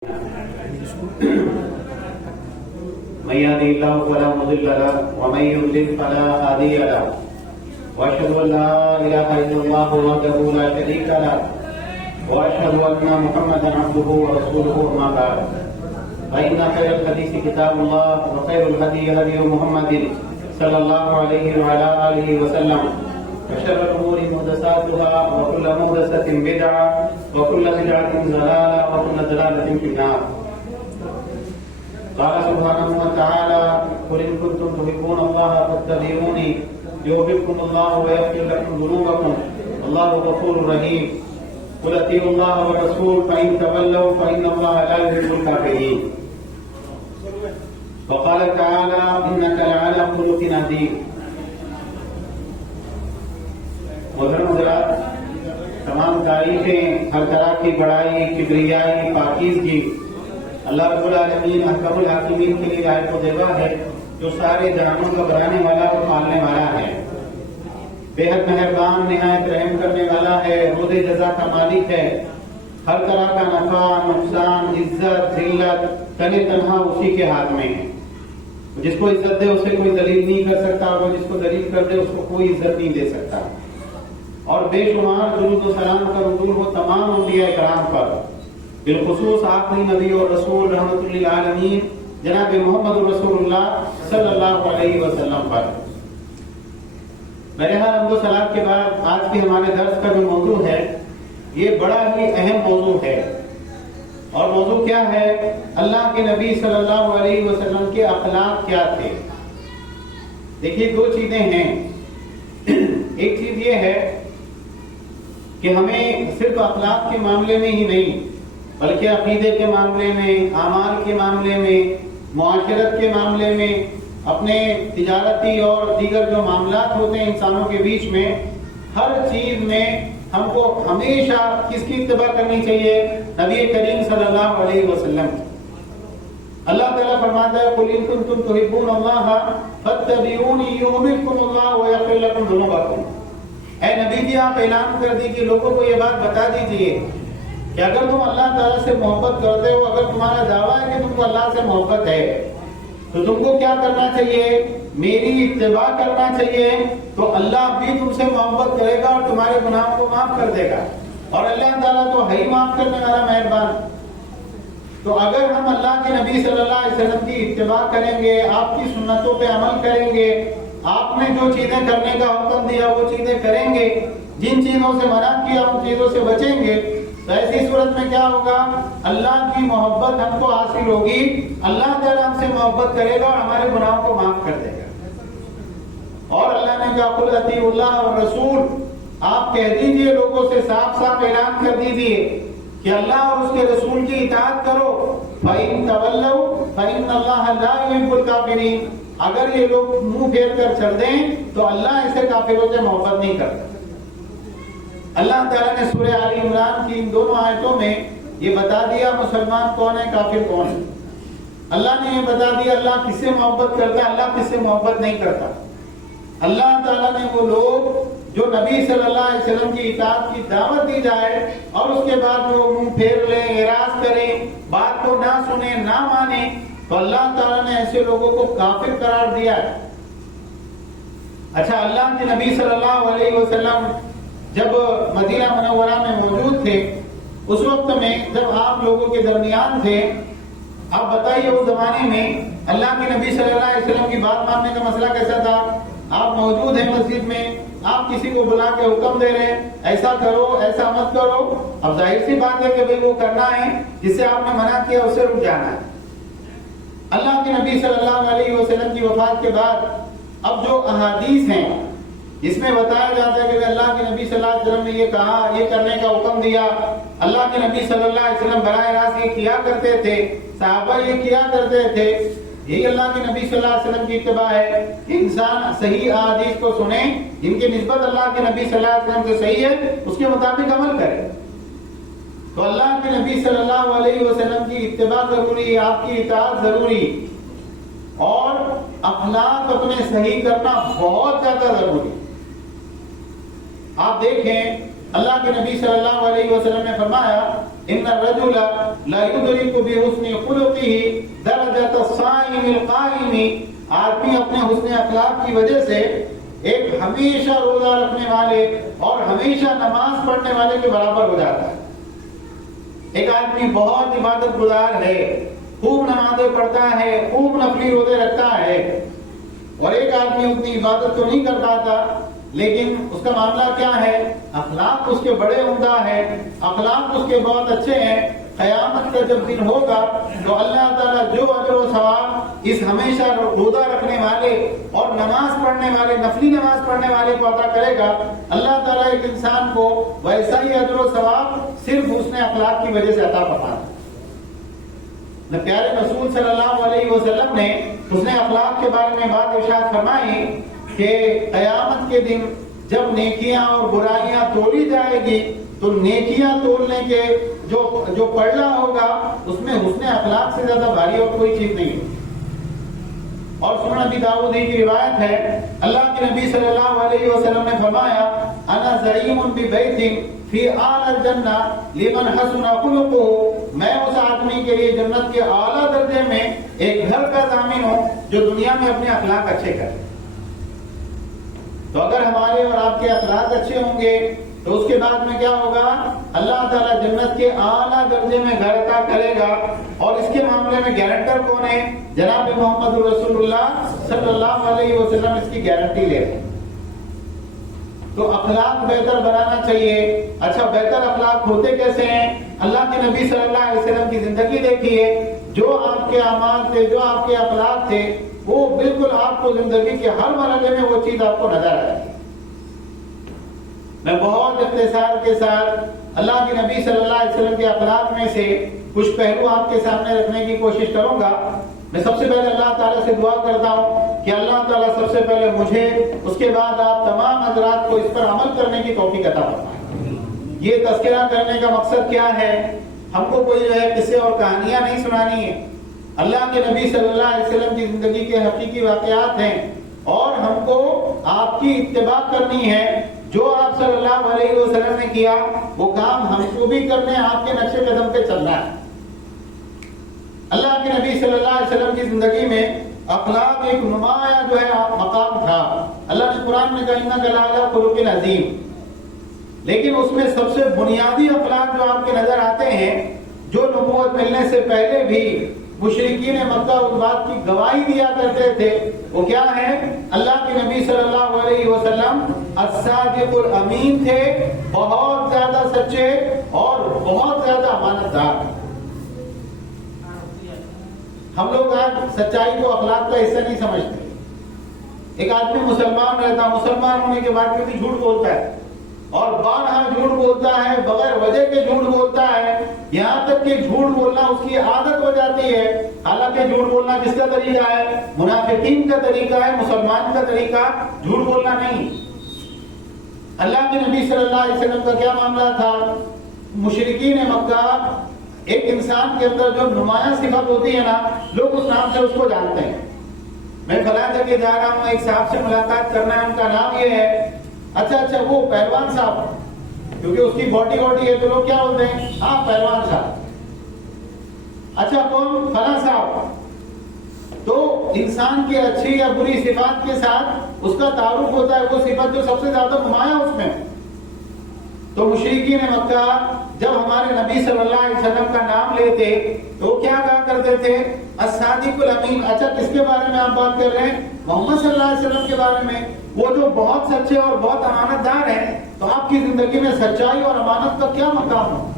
من يهده الله فلا مضل له ومن يضلل فلا هادي له واشهد ان لا اله الا الله وحده لا شريك له واشهد ان محمدا عبده ورسوله اما بعد فان خير الحديث كتاب الله وخير الهدي هدي محمد صلى الله عليه وعلى اله وسلم وشر الامور محدثاتها وكل محدثة بدعة وكل بدعة ضلالة وكل ضلالة في النار. قال سبحانه وتعالى قل إن كنتم تحبون الله فاتبعوني يحببكم الله ويغفر لكم ذنوبكم والله غفور رحيم. قل اطيعوا الله والرسول فإن تولوا فإن الله لا يحب الكافرين. وقال تعالى إنك لعلى خلق عظيم. محترم حضرات، تمام تعریفیں، ہر طرح کی بڑائی، کبریائی، پاکیزگی اللہ رب العالمین احکم الحاکمین کے لیے لائق و دیبا ہے، جو سارے جہانوں کا بنانے والا اور پالنے والا ہے، بے حد مہربان، نہایت رحم کرنے والا ہے، روز جزا کا مالک ہے، ہر طرح کا نفع، نقصان، عزت، ذلت تن تنہا اسی کے ہاتھ میں ہے. جس کو عزت دے اسے کوئی ذلیل نہیں کر سکتا، اور جس کو ذلیل کر دے اس کو کوئی عزت نہیں دے سکتا. اور بے شمار درود و سلام کا نزول ہو تمام انبیاء کرام پر، بالخصوص آخری نبی اور رسول رحمت للعالمین جناب محمد رسول اللہ صلی اللہ علیہ وسلم پر. بہرحال حمد و صلوات کے بعد آج کے ہمارے درس کا جو موضوع ہے یہ بڑا ہی اہم موضوع ہے. اور موضوع کیا ہے؟ اللہ کے نبی صلی اللہ علیہ وسلم کے اخلاق کیا تھے. دیکھیے، دو چیزیں ہیں. ایک چیز یہ ہے کہ ہمیں صرف اخلاق کے معاملے میں ہی نہیں بلکہ عقیدے کے معاملے میں، اعمال کے معاملے میں، معاشرت کے معاملے میں، اپنے تجارتی اور دیگر جو معاملات ہوتے ہیں انسانوں کے بیچ میں، ہر چیز میں ہم کو ہمیشہ کس کی اتباع کرنی چاہیے؟ نبی کریم صلی اللہ علیہ وسلم. اللہ تعالیٰ فرماتا ہے قُلْ إِن كُنتُمْ تُحِبُّونَ اللَّهَ فَاتَّبِعُونِي يُحْبِبْكُمُ اللَّهُ وَيَغْفِرْ لَكُمْ ذُنُوبَكُمْ. اے نبی جی، آپ اعلان کر دیجیے، لوگوں کو یہ بات بتا دیجیے کہ اگر تم اللہ تعالیٰ سے محبت کرتے ہو، اگر تمہارا دعویٰ ہے کہ تم کو اللہ سے محبت ہے، تو تم کو کیا کرنا چاہیے؟ میری اتباع کرنا چاہیے. تو اللہ بھی تم سے محبت کرے گا اور تمہارے گناہوں کو معاف کر دے گا. اور اللہ تعالیٰ تو ہے ہی معاف کرنے والا، مہربان. تو اگر ہم اللہ کے نبی صلی اللہ علیہ وسلم کی اتباع کریں گے، آپ کی سنتوں پہ عمل کریں گے، آپ نے جو چیزیں کرنے کا حکم دیا وہ چیزیں کریں گے، جن چیزوں سے منع کیا ان چیزوں سے بچیں گے، تو ایسی صورت میں کیا ہوگا؟ اللہ کی محبت ہم کو حاصل ہوگی، اللہ تعالیٰ ہم سے محبت کرے گا اور ہمارے گناہوں کو معاف کر دے گا. اور اللہ نے کہا قُلْ اطیعوا اللَّهَ وَالرَّسُولَ. آپ کہہ دیجئے، لوگوں سے صاف صاف اعلان کر دیجئے کہ اللہ اور اس کے رسول کی اطاعت کرو. فَإِن تَوَلَّوْا فَإِنَّ اللَّهَ لَا يُحِبُّ الْكَافِرِينَ. اگر یہ لوگ منہ پھیر کر چل دیں تو اللہ ایسے کافروں سے محبت نہیں کرتا. اللہ تعالیٰ نے سورہ آل عمران کی ان دونوں آیتوں میں یہ بتا دیا مسلمان کون ہے، کافر کون ہے. اللہ نے یہ بتا دیا اللہ کس سے محبت کرتا ہے، اللہ کس سے محبت نہیں کرتا. اللہ تعالیٰ نے وہ لوگ جو نبی صلی اللہ علیہ وسلم کی اطاعت کی دعوت دی جائے اور اس کے بعد وہ منہ پھیر لیں، اعراض کریں، بات کو نہ سنیں، نہ مانیں، تو اللہ تعالیٰ نے ایسے لوگوں کو کافر قرار دیا ہے. اچھا، اللہ کے نبی صلی اللہ علیہ وسلم جب مدینہ منورہ میں موجود تھے، اس وقت میں جب آپ لوگوں کے درمیان تھے، آپ بتائیے اس زمانے میں اللہ کے نبی صلی اللہ علیہ وسلم کی بات ماننے کا مسئلہ کیسا تھا؟ آپ موجود ہیں مسجد میں، آپ کسی کو بلا کے حکم دے رہے ہیں ایسا کرو، ایسا مت کرو. اب ظاہر سی بات ہے کہ وہ کرنا ہے جس سے آپ نے منع کیا، اسے رک جانا ہے. اللہ کے نبی صلی اللہ علیہ وسلم کی وفات کے بعد اب جو احادیث ہیں جس میں بتایا جاتا ہے کہ اللہ کے نبی صلی اللہ علیہ وسلم نے یہ کہا، یہ کرنے کا حکم دیا، اللہ کے نبی صلی اللہ علیہ وسلم براہ راست یہ کیا کرتے تھے، صحابہ یہ کیا کرتے تھے، یہی اللہ کے نبی صلی اللہ علیہ وسلم کی اتباع ہے کہ انسان صحیح احادیث کو سنیں جن کی نسبت اللہ کے نبی صلی اللہ علیہ وسلم سے صحیح ہے، اس کے مطابق عمل کرے. تو اللہ کے نبی صلی اللہ علیہ وسلم کی اتباع ضروری، آپ کی اطاعت ضروری، اور اخلاق اپنے صحیح کرنا بہت زیادہ ضروری. آپ دیکھیں اللہ کے نبی صلی اللہ علیہ وسلم نے فرمایا ان الرجل لا يدرك بحسن خلقه درجة الصائم القائم، آدمی اپنے حسن اخلاق کی وجہ سے ایک ہمیشہ روزہ رکھنے والے اور ہمیشہ نماز پڑھنے والے کے برابر ہو جاتا ہے۔ ایک آدمی بہت عبادت گزار ہے، خوب نمازیں پڑھتا ہے، خوب نفلی روزے رکھتا ہے، اور ایک آدمی اتنی عبادت تو نہیں کرتا تھا لیکن اس کا معاملہ کیا ہے؟ اخلاق اس کے بڑے عمدہ ہیں، اخلاق اس کے بہت اچھے ہیں۔ قیامت کا جب دن ہوگا تو اللہ تعالیٰ جو اجر و ثواب اس ہمیشہ روزہ رکھنے والے اور نماز پڑھنے والے، نفلی نماز پڑھنے والے کو عطا کرے گا، اللہ تعالیٰ ایک انسان کو ویسا ہی اجر و ثواب صرف اس نے اخلاق کی وجہ سے عطا فرمایا۔ پیارے رسول صلی اللہ علیہ وسلم نے اس نے اخلاق کے بارے میں بات ارشاد فرمائی کہ قیامت کے دن جب نیکیاں اور برائیاں تولی جائے گی تو نیکیاں تولنے کے جو پڑھنا ہوگا اس میں حسن اخلاق سے زیادہ بھاری اور کوئی چیز نہیں ہے۔ اور سنن ابی داؤد کی روایت ہے، اللہ کے نبی صلی اللہ علیہ وسلم نے فرمایا انا زعیم ببیت فی اعلی الجنہ لمن حسن خلقہ، میں اس آدمی کے لیے جنت کے اعلیٰ درجے میں ایک گھر کا ضامن ہوں جو دنیا میں اپنے اخلاق اچھے کرے۔ تو اگر ہمارے اور آپ کے اخلاق اچھے ہوں گے تو اس کے بعد میں کیا ہوگا؟ اللہ تعالیٰ جنت کے اعلیٰ درجے میں گھر عطا کرے گا، اور اس کے معاملے میں گارنٹر کون ہے؟ جناب محمد رسول اللہ صلی اللہ علیہ وسلم اس کی گارنٹی لے رہے ہیں۔ تو اخلاق بہتر بنانا چاہیے۔ اچھا، بہتر اخلاق ہوتے کیسے ہیں؟ اللہ کے نبی صلی اللہ علیہ وسلم کی زندگی دیکھیے، جو آپ کے اعمال تھے، جو آپ کے اخلاق تھے، وہ بالکل آپ کو زندگی کے ہر مرحلے میں وہ چیز آپ کو نظر آئے گی۔ میں بہت اختصار کے ساتھ اللہ کے نبی صلی اللہ علیہ وسلم کے اخلاق میں سے کچھ پہلو آپ کے سامنے رکھنے کی کوشش کروں گا۔ میں سب سے پہلے اللہ تعالیٰ سے دعا کرتا ہوں کہ اللہ تعالیٰ سب سے پہلے مجھے، اس کے بعد آپ تمام حضرات کو اس پر عمل کرنے کی توفیق عطا فرمائے۔ یہ تذکرہ کرنے کا مقصد کیا ہے؟ ہم کو کوئی جو ہے قصے اور کہانیاں نہیں سنانی ہے، اللہ کے نبی صلی اللہ علیہ وسلم کی زندگی کے حقیقی واقعات ہیں، اور ہم کو آپ کی اتباع کرنی ہے۔ جو آپ صلی اللہ علیہ وسلم نے کیا وہ کام ہم کو بھی کرنے، آپ کے نقش قدم پہ چلنا ہے۔ اللہ کے نبی صلی اللہ علیہ وسلم کی زندگی میں اخلاق ایک نمایاں جو ہے مقام تھا۔ اللہ نے قرآن میں کہا انک لعلی خلق عظیم، لیکن اس میں سب سے بنیادی اخلاق جو آپ کے نظر آتے ہیں، جو نبوت ملنے سے پہلے بھی مشرکین مکہ اس بات کی گواہی دیا کرتے تھے، وہ کیا ہے؟ اللہ کے نبی صلی اللہ علیہ وسلم الصادق الامین تھے، بہت زیادہ سچے اور بہت زیادہ امانت دار۔ ہم لوگ آج سچائی کو اخلاق کا حصہ نہیں سمجھتے۔ ایک آدمی مسلمان رہتا، مسلمان ہونے کے بعد بھی جھوٹ بولتا ہے، اور بارہا جھوٹ بولتا ہے، بغیر وجہ کے جھوٹ بولتا ہے، یہاں تک کہ جھوٹ بولنا اس کی عادت ہو جاتی ہے۔ حالانکہ جھوٹ بولنا کس کا طریقہ ہے؟ منافقین کا طریقہ ہے، مسلمان کا طریقہ جھوٹ بولنا نہیں۔ اللہ کے نبی صلی اللہ علیہ وسلم کا کیا معاملہ تھا؟ مشرکین مکہ، ایک انسان کے اندر جو نمایاں صفت ہوتی ہے نا، لوگ اس نام سے اس کو جانتے ہیں۔ میں فلاں جگہ جا رہا ہوں، ایک صاحب سے ملاقات کرنا ہے، ان کا نام یہ ہے، اچھا وہ پہلوان صاحب، کیونکہ اس کی باڈی ہے تو لوگ کیا بولتے ہیں؟ ہاں پہلوان صاحب۔ اچھا کون؟ فلاں صاحب۔ تو انسان کی اچھی یا بری صفات کے ساتھ اس کا تعارف ہوتا ہے، وہ صفت جو سب سے زیادہ نمایاں اس میں۔ تو مشرکین مکہ جب ہمارے نبی صلی اللہ علیہ وسلم کا نام لیتے تو کیا کہا کرتے تھے؟ الصادق الامین۔ اچھا کس کے بارے میں آپ بات کر رہے ہیں؟ محمد صلی اللہ علیہ وسلم کے بارے میں، وہ جو بہت سچے اور بہت امانت دار ہیں۔ تو آپ کی زندگی میں سچائی اور امانت کا کیا مقام ہو؟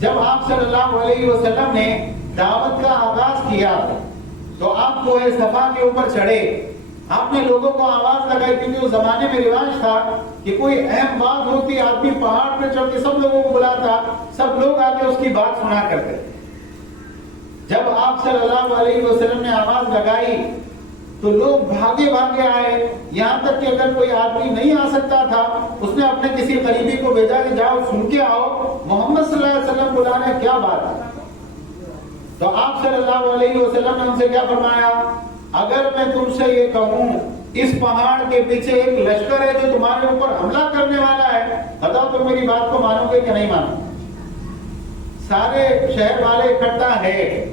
جب آپ صلی اللہ علیہ وسلم نے دعوت کا آغاز کیا تو آپ کوہ صفا کے اوپر چڑھے، آپ نے لوگوں کو آواز لگائی، کیونکہ اس زمانے میں رواج تھا کہ کوئی اہم بات ہوتی آدمی پہاڑ پہ چڑھ کے سب لوگوں کو بلاتا، سب لوگ آ کے اس کی بات سنا کرتے۔ جب آپ صلی اللہ علیہ وسلم نے آواز لگائی تو لوگ بھاگے بھاگے آئے، یہاں تک کہ اگر کوئی آدمی نہیں آ سکتا تھا اس نے اپنے کسی قریبی کو بھیجا کہ جاؤ سن کے آؤ، محمد صلی اللہ علیہ وسلم بلا رہے ہیں، کیا بات ہے؟ تو آپ صلی اللہ علیہ وسلم نے ان سے کیا فرمایا؟ اگر میں تم سے یہ کہوں اس پہاڑ کے پیچھے ایک لشکر ہے جو تمہارے اوپر حملہ کرنے والا ہے، بتاؤ تم میری بات کو مانو گے کہ نہیں مانو؟ سارے شہر والے اکٹھا ہے،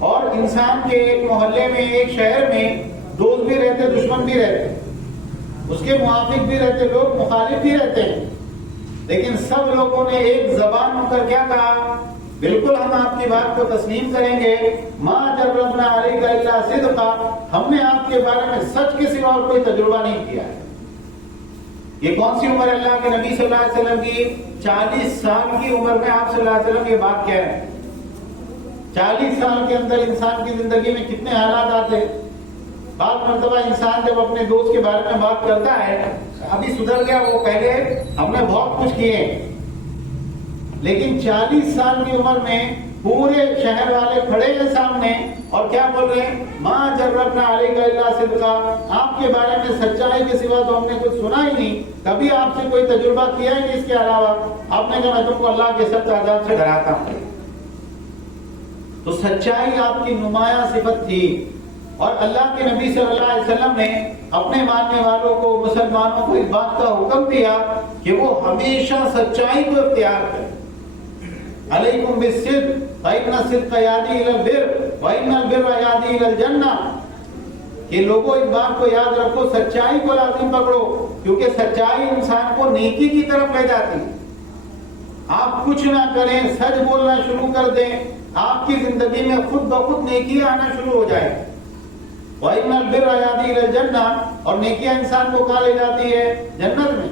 اور انسان کے ایک محلے میں، ایک شہر میں دوست بھی رہتے، دشمن بھی رہتے، اس کے موافق بھی رہتے لوگ، مخالف بھی رہتے ہیں، لیکن سب لوگوں نے ایک زبان ہو کر کیا کہا؟ بالکل ہم آپ کی بات کو تسلیم کریں گے، ما جربنا علیک الا صدقا، ہم نے آپ کے بارے میں سچ کے سوا اور کوئی تجربہ نہیں کیا ہے۔ یہ کون سی عمر ہے اللہ کے نبی صلی اللہ علیہ وسلم کی؟ 40 سال کی عمر میں آپ صلی اللہ علیہ وسلم یہ بات کہہ رہے ہیں۔ 40 سال کے اندر انسان کی زندگی میں کتنے حالات آتے؟ بعض مرتبہ انسان جب اپنے دوست کے بارے میں بات کرتا ہے، ابھی سدھر گیا وہ، پہلے ہم نے بہت کچھ کیے، لیکن 40 سال کی عمر میں پورے شہر والے کھڑے ہیں سامنے اور کیا بول رہے ہیں؟ ما جربنا علیک الا صدقا، آپ کے بارے میں سچائی کے سوا تو ہم نے کچھ سنا ہی نہیں، کبھی آپ سے کوئی تجربہ کیا ہی نہیں اس کے علاوہ۔ آپ نے کہا میں تم کو اللہ کے سخت عذاب سے ڈراتا ہوں۔ تو سچائی آپ کی نمایاں صفت تھی، اور اللہ کے نبی صلی اللہ علیہ وسلم نے اپنے ماننے والوں کو، مسلمانوں کو اس بات کا حکم دیا کہ وہ ہمیشہ سچائی کو اختیار کریں۔ علیکم بالصدق فإن الصدق یہدی الی البر وإن البر یہدی الی الجنہ، کہ لوگوں اس بات کو یاد رکھو، سچائی کو لازم پکڑو، کیونکہ سچائی انسان کو نیکی کی طرف لے جاتی۔ آپ کچھ نہ کریں، سچ بولنا شروع کر دیں، آپ کی زندگی میں خود بخود نیکی آنا شروع ہو جائے۔ وَإِنَّ الْبِرَّ يَهْدِي إِلَى الْجَنَّةِ، اور نیکیاں انسان کو کہاں لے جاتی ہے؟ جنت میں۔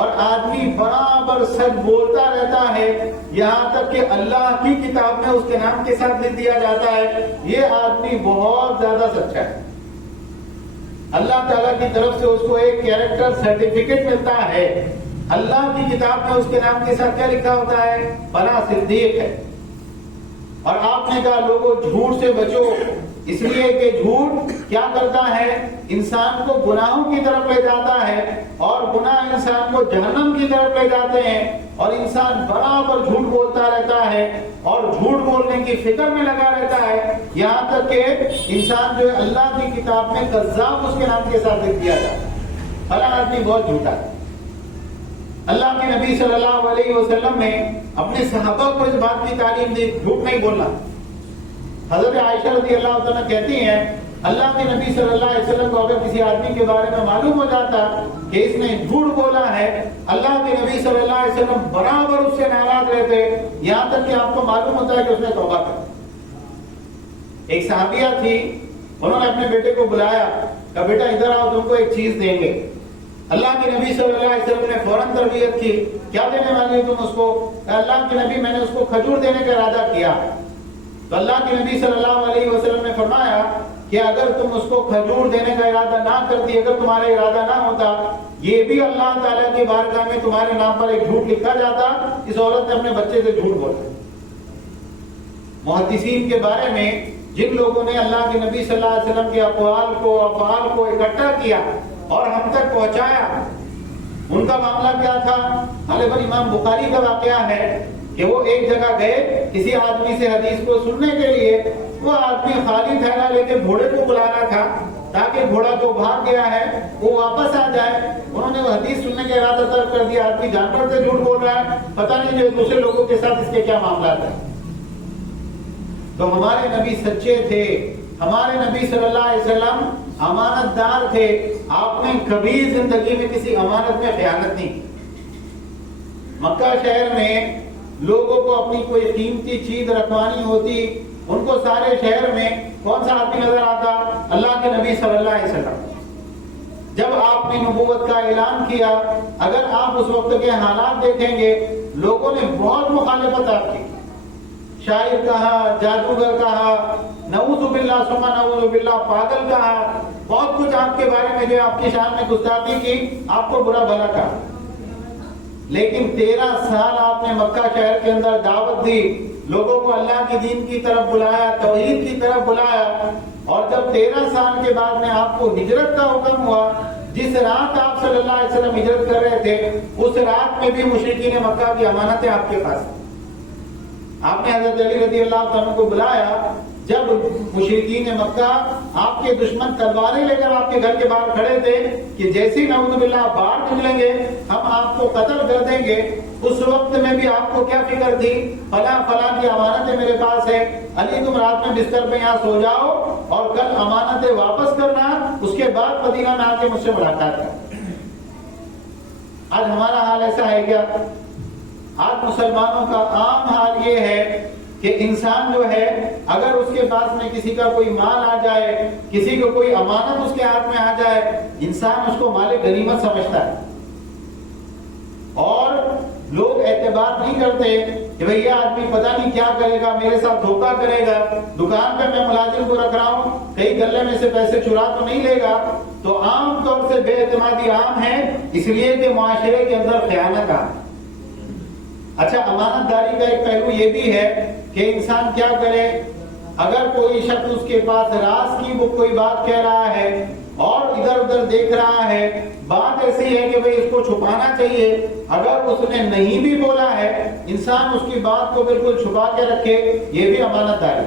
اور آدمی برابر سچ بولتا رہتا ہے، یہاں تک کہ اللہ کی کتاب میں اس کے نام کے ساتھ لکھ دیا جاتا ہے یہ آدمی بہت زیادہ سچا ہے۔ اللہ تعالیٰ کی طرف سے اس کو ایک کیریکٹر سرٹیفکیٹ ملتا ہے، اللہ کی کتاب میں اس کے نام کے ساتھ کیا لکھا ہوتا ہے؟ فلاں صدیق ہے۔ اور آپ نے کہا لوگوں جھوٹ سے بچو، اس لیے کہ جھوٹ کیا کرتا ہے؟ انسان کو گناہوں کی طرف لے جاتا ہے، اور گناہ انسان کو جہنم کی طرف لے جاتے ہیں، اور انسان برابر جھوٹ بولتا رہتا ہے اور جھوٹ بولنے کی فکر میں لگا رہتا ہے، یہاں تک کہ انسان جو ہے اللہ کی کتاب میں کذاب اس کے نام کے ساتھ لکھ دیا جاتا ہے، فلاں آدمی بہت جھوٹا ہے۔ اللہ کے نبی صلی اللہ علیہ وسلم نے اپنے صحابہ کو اس بات کی تعلیم دی، جھوٹ نہیں بولنا۔ حضرت عائشہ رضی اللہ عنہ کہتی ہیں اللہ کے نبی صلی اللہ علیہ وسلم کو اگر کسی آدمی کے بارے میں معلوم ہو جاتا کہ اس نے جھوٹ بولا ہے، اللہ کے نبی صلی اللہ علیہ وسلم برابر اس سے ناراض رہتے، یہاں تک کہ آپ کو معلوم ہوتا ہے کہ اس نے توبہ کر۔ ایک صحابیہ تھی، انہوں نے اپنے بیٹے کو بلایا، کہا بیٹا ادھر آؤ، تم کو ایک چیز دیں گے۔ اللہ کے نبی صلی اللہ علیہ وسلم نے فوراً تربیت کی، کیا دینے والی ہو تم اس کو؟ اللہ کے نبی میں نے اس کو کھجور دینے کا ارادہ کیا۔ تو اللہ کے نبی صلی اللہ علیہ وسلم نے فرمایا کہ اگر تم اس کو کھجور دینے کا ارادہ نہ کرتی، اگر تمہارا ارادہ نہ ہوتا، یہ بھی اللہ تعالیٰ کی بارگاہ میں تمہارے نام پر ایک جھوٹ لکھا جاتا، اس عورت نے اپنے بچے سے جھوٹ بولا۔ محدثین کے بارے میں جن لوگوں نے اللہ کے نبی صلی اللہ علیہ وسلم کے اقوال کو، افعال کو اکٹھا کیا اور ہم تک پہنچایا، ان کا معاملہ کیا تھا؟ غالباً امام بخاری کا واقعہ ہے کہ وہ ایک جگہ گئے کسی آدمی سے حدیث کو سننے کے لیے، وہ آدمی خالی تھیلا لے کے گھوڑے کو بلا رہا تھا تاکہ گھوڑا جو بھاگ گیا ہے وہ واپس آ جائے۔ انہوں نے وہ حدیث سننے کا ارادہ ترک کر دیا، آدمی جانور سے جھوٹ بول رہا ہے، پتہ نہیں جو دوسرے لوگوں کے ساتھ اس کے کیا معاملات ہیں۔ تو ہمارے نبی سچے تھے، ہمارے نبی صلی اللہ علیہ وسلم امانت دار تھے، آپ نے کبھی زندگی میں کسی امانت میں خیانت نہیں کی۔ مکہ شہر میں لوگوں کو اپنی کوئی قیمتی چیز رکھوانی ہوتی، ان کو سارے شہر میں کون سا آدمی نظر آتا؟ اللہ کے نبی صلی اللہ علیہ وسلم۔ جب آپ نے نبوت کا اعلان کیا، اگر آپ اس وقت کے حالات دیکھیں گے، لوگوں نے بہت مخالفت آپ کی، شاعر کہا، جادوگر کہا، نعوذ باللہ ثم نعوذ باللہ، پاگل کہا، بہت کچھ آپ کے بارے میں جو آپ کی شان میں گستاخی کی، آپ کو برا بھلا کہا۔ لیکن 13 سال آپ نے مکہ شہر کے اندر دعوت دی، لوگوں کو اللہ کی دین کی طرف بلایا، توحید کی طرف بلایا، اور جب 13 سال کے بعد میں آپ کو ہجرت کا حکم ہوا، جس رات آپ صلی اللہ علیہ وسلم ہجرت کر رہے تھے، اس رات میں بھی مشرکین مکہ کی امانتیں آپ کے پاس۔ آپ نے حضرت علی رضی اللہ عنہ کو بلایا جب مشرکین مکہ آپ کے دشمن تلواریں لے کر آپ کے گھر کے باہر کھڑے تھے کہ جیسے نعوذ باللہ باہر نکلیں گے ہم آپ کو قتل کر دیں گے، اس وقت میں بھی آپ کو کیا فکر تھی؟ فلاں فلاں کی امانتیں میرے پاس ہے، علی تم رات میں بستر پہ یہاں سو جاؤ اور کل امانتیں واپس کرنا، اس کے بعد مدینہ میں آ کے مجھ سے ملاقات کر۔ آج ہمارا حال ایسا ہے کیا؟ آج مسلمانوں کا عام حال یہ ہے کہ انسان جو ہے اگر اس کے پاس میں کسی کا کوئی مال آ جائے، کسی کو کوئی امانت اس کے ہاتھ میں آ جائے، انسان اس کو مال غنیمت سمجھتا ہے، اور لوگ اعتبار نہیں کرتے کہ بھئی یہ آدمی پتہ نہیں کیا کرے گا، میرے ساتھ دھوکہ کرے گا، دکان پہ میں ملازم کو رکھ رہا ہوں کہیں گلے میں سے پیسے چرا تو نہیں لے گا۔ تو عام طور سے بے اعتمادی عام ہے، اس لیے کہ معاشرے کے اندر خیانت عام۔ اچھا، امانت داری کا ایک پہلو یہ بھی ہے کہ انسان کیا کرے، اگر کوئی شخص اس کے پاس راز کی وہ کوئی بات کہہ رہا ہے اور ادھر ادھر دیکھ رہا ہے، بات ایسی ہے کہ بھئی اس کو چھپانا چاہیے، اگر اس نے نہیں بھی بولا ہے انسان اس کی بات کو بالکل چھپا کے رکھے، یہ بھی امانت داری۔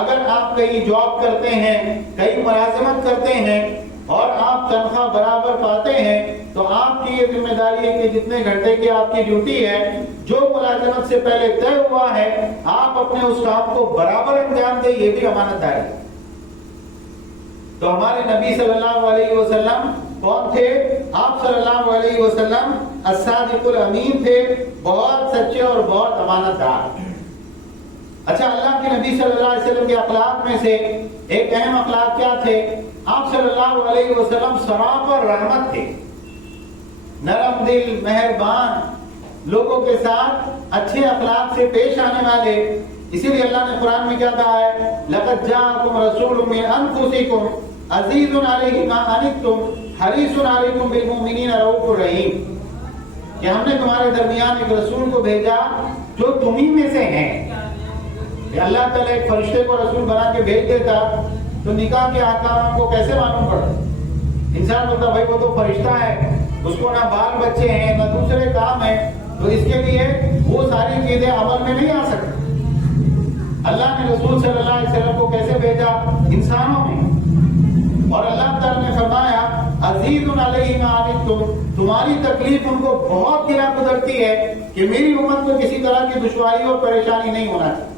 اگر آپ کہیں جاب کرتے ہیں، کہیں ملازمت کرتے ہیں اور آپ تنخواہ برابر پاتے ہیں تو آپ کی یہ ذمہ داری ہے کہ جتنے گھنٹے کی آپ کی ڈیوٹی ہے، جو ملازمت سے پہلے طے ہوا ہے، آپ اپنے اس کام کو برابر انجام دیں، یہ بھی امانت داری ہے۔ تو ہمارے نبی صلی اللہ علیہ وسلم کون تھے؟ آپ صلی اللہ علیہ وسلم الصادق الامین تھے، بہت سچے اور بہت امانت دار۔ اچھا، اللہ کے نبی صلی اللہ علیہ وسلم کے اخلاق میں سے ایک اہم اخلاق کیا تھے؟ آپ صلی اللہ علیہ وسلم سراپر رحمت تھے، نرم دل، مہربان، لوگوں کے ساتھ اچھے اخلاق سے پیش آنے والے۔ اسی لیے اللہ نے قرآن میں کیا کہا ہے؟ لَقَدْ جَاءَكُمْ رَسُولٌ مِّنْ أَنفُسِكُمْ عَزِيزٌ عَلَيْهِ مَا عَنِتُّمْ حَرِيصٌ عَلَيْكُمْ بِالْمُؤْمِنِينَ رَءُوفٌ رَحِيمٌ، کہ ہم نے تمہارے درمیان ایک رسول کو بھیجا جو تمہیں میں سے ہیں۔ کہ اللہ تعالیٰ ایک فرشتے کو رسول بنا کے بھیج دیتا تو نکاح کے احکام کو کیسے معلوم پڑتا؟ انسان بولتا بھائی وہ تو فرشتہ ہے، اس کو نہ بال بچے ہیں نہ دوسرے کام ہیں، تو اس کے لیے وہ ساری چیزیں عمل میں نہیں آ سکتی۔ اللہ نے رسول صلی اللہ علیہ وسلم کو کیسے بھیجا؟ انسانوں میں، اور اللہ تعالیٰ نے فرمایا عزیز علیہ ما عنتم، تمہاری تکلیف ان کو بہت گرا گزرتی ہے کہ میری امت کو کسی طرح کی دشواری اور پریشانی نہیں ہونا چاہیے۔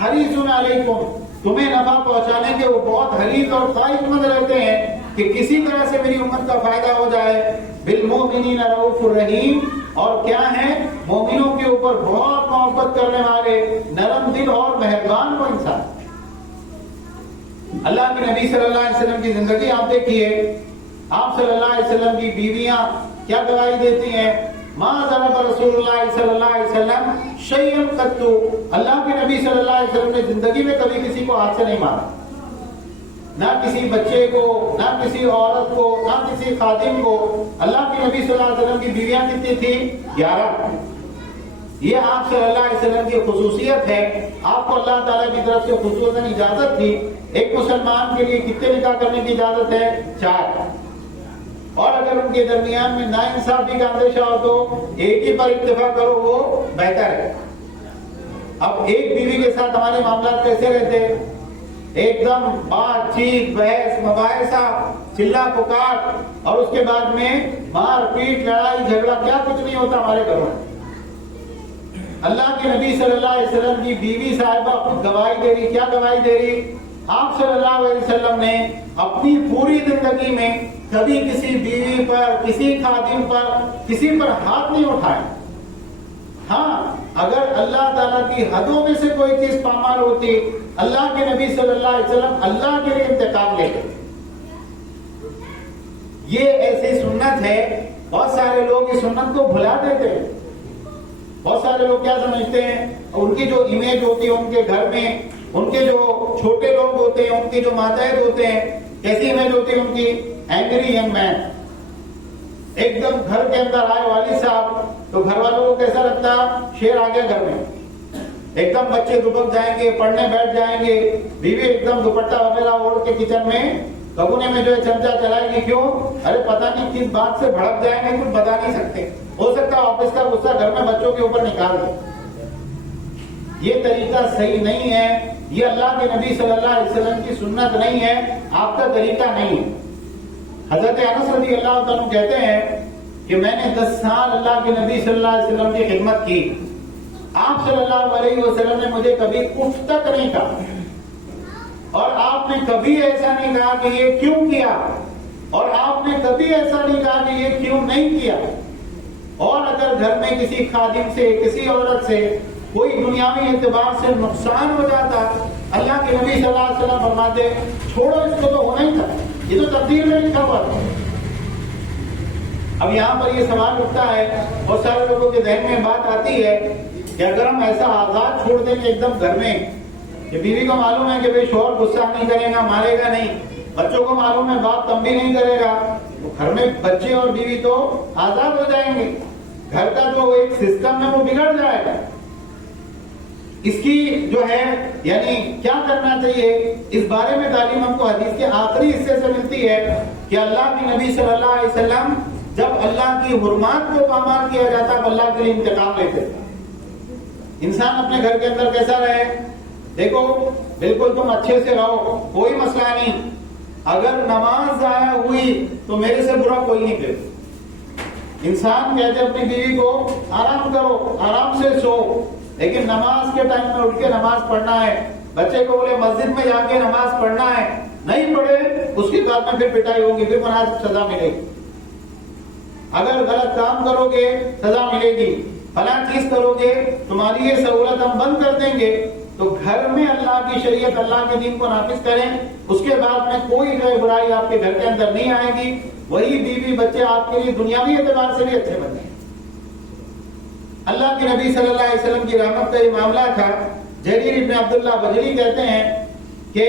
حریص علیکم، تمہیں نفع پہنچانے کے وہ بہت حریص اور خواہش مند رہتے ہیں کہ کسی طرح سے میری امت کا فائدہ ہو جائے۔ بالمؤمنین رؤوف الرحیم، اور کیا ہیں؟ مومنوں کے اوپر بہت محبت کرنے والے، نرم دل اور مہربان کو انسان۔ اللہ کے نبی صلی اللہ علیہ وسلم کی زندگی آپ دیکھیے، آپ صلی اللہ علیہ وسلم کی بیویاں کیا گواہی دیتی ہیں؟ ما ضرب رسول اللہ صلی اللہ علیہ وسلم شیئا قط، اللہ کے نبی صلی اللہ علیہ وسلم نے زندگی میں کبھی کسی کو ہاتھ سے نہیں مارا، نہ کسی بچے کو، نہ کسی عورت کو، نہ کسی خادم کو۔ اللہ کے نبی صلی اللہ علیہ وسلم کی بیویاں کتنی تھیں؟ 11۔ یہ آپ صلی اللہ علیہ وسلم کی خصوصیت ہے۔ آپ کو اللہ تعالیٰ کی طرف سے خصوصاً اجازت تھی، ایک مسلمان کے لیے کتنے نکاح کرنے کی اجازت ہے؟ 4، اور اگر ان کے درمیان میں ناانصافی کا اندیشہ ہو تو ایک ہی پر اتفاق کرو، وہ بہتر ہے۔ اب ایک بیوی کے ساتھ ہمارے معاملات کیسے رہتے؟ ایک دم بات چیت، بحث مباحثہ، چلا پکار، اور اس کے بعد میں مار پیٹ، لڑائی جھگڑا، کیا کچھ نہیں ہوتا ہمارے گھروں میں۔ اللہ کے نبی صلی اللہ علیہ وسلم کی بیوی صاحبہ خود گواہی دے رہی، کیا گواہی دے رہی؟ آپ صلی اللہ علیہ وسلم نے اپنی پوری زندگی میں کبھی کسی بیوی پر، کسی خادم پر، کسی پر ہاتھ نہیں اٹھائے۔ ہاں، اگر اللہ تعالیٰ کی حدوں میں سے کوئی چیز پامال ہوتی، اللہ کے نبی صلی اللہ علیہ وسلم اللہ کے لیے انتقام لیتے۔ یہ ایسی سنت ہے، بہت سارے لوگ اس سنت کو بھلا دیتے ہیں۔ بہت سارے لوگ کیا سمجھتے ہیں، ان کی جو امیج ہوتی ہے ان کے گھر میں، ان کے جو چھوٹے لوگ ہوتے ہیں، ان کے جو ماتحت ہوتے ہیں، کیسی امیج ہوتی ہے ان کی؟ Angry young man. ایک دم گھر کے اندر آئے والد صاحب تو گھر والوں کو کیسا لگتا؟ شیر آ گیا گھر میں۔ ایک دم بچے دبک جائیں گے، پڑھنے بیٹھ جائیں گے، بیوی ایک دم دوپٹہ وغیرہ اوڑھ کے کچن میں کبونے میں جو ہے چمچہ چلائے گی۔ کیوں؟ ارے پتہ نہیں کس بات سے بھڑک جائیں گے، کچھ بتا نہیں سکتے، ہو سکتا ہے آفس کا غصہ گھر میں بچوں کے اوپر نکال دیں۔ یہ طریقہ صحیح نہیں ہے، یہ اللہ کے نبی صلی اللہ علیہ وسلم کی سنت نہیں ہے، آپ کا طریقہ نہیں ہے۔ حضرت انس رضی اللہ تعالیٰ کہتے ہیں کہ میں نے 10 سال اللہ کے نبی صلی اللہ علیہ وسلم کی خدمت کی، آپ صلی اللہ علیہ وسلم نے مجھے کبھی اف تک نہیں کہا، اور آپ نے کبھی ایسا نہیں کہا کہ یہ کیوں کیا، اور آپ نے کبھی ایسا نہیں کہا کہ یہ کیوں نہیں کیا۔ اور اگر گھر میں کسی خادم سے، کسی عورت سے کوئی دنیاوی اعتبار سے نقصان ہو جاتا، اللہ کے نبی صلی اللہ علیہ وسلم فرماتے چھوڑو، اس کو تو ہونا ہی تھا، یہ تو تقدیر میں لکھا ہوا تھا۔ اب یہاں پر یہ سوال اٹھتا ہے، بہت سارے لوگوں کے ذہن میں بات آتی ہے کہ اگر ہم ایسا آزاد چھوڑ دیں گے ایک دم گھر میں، کہ بیوی کو معلوم ہے کہ بھئی شوہر غصہ نہیں کرے گا، مارے گا نہیں، بچوں کو معلوم ہے باپ تنبیہ نہیں کرے گا، تو گھر میں بچے اور بیوی تو آزاد ہو جائیں گے، گھر کا جو ایک سسٹم ہے وہ بگڑ جائے گا۔ اس کی جو ہے یعنی کیا کرنا چاہیے، اس بارے میں تعلیم ہم کو حدیث کے آخری حصے سے ملتی ہے کہ اللہ کے نبی صلی اللہ علیہ وسلم جب اللہ کی حرمات کو پامال کیا جاتا ہے اللہ کے لیے انتقام لیتے تھے۔ انسان اپنے گھر کے اندر کیسا رہے، دیکھو بالکل تم اچھے سے رہو، کوئی مسئلہ نہیں، اگر نماز ضائع ہوئی تو میرے سے برا کوئی نہیں کرے۔ انسان کہتے اپنی بیوی کو آرام کرو، آرام سے سو، لیکن نماز کے ٹائم میں اٹھ کے نماز پڑھنا ہے، بچے کو بولے مسجد میں جا کے نماز پڑھنا ہے، نہیں پڑھے اس کے بعد میں پھر پٹائی ہوگی، پھر مناسب سزا ملے گی۔ اگر غلط کام کرو گے سزا ملے گی، فلاں چیز کرو گے تمہاری یہ سہولت ہم بند کر دیں گے۔ تو گھر میں اللہ کی شریعت، اللہ کے دین کو نافذ کریں، اس کے بعد میں کوئی جو برائی آپ کے گھر کے اندر نہیں آئے گی، وہی بیوی بچے آپ کے لیے دنیاوی اعتبار سے بھی اچھے بنے گے۔ اللہ کے نبی صلی اللہ علیہ وسلم کی رحمت کا یہ معاملہ تھا۔ جریر ابن عبداللہ بجلی کہتے ہیں کہ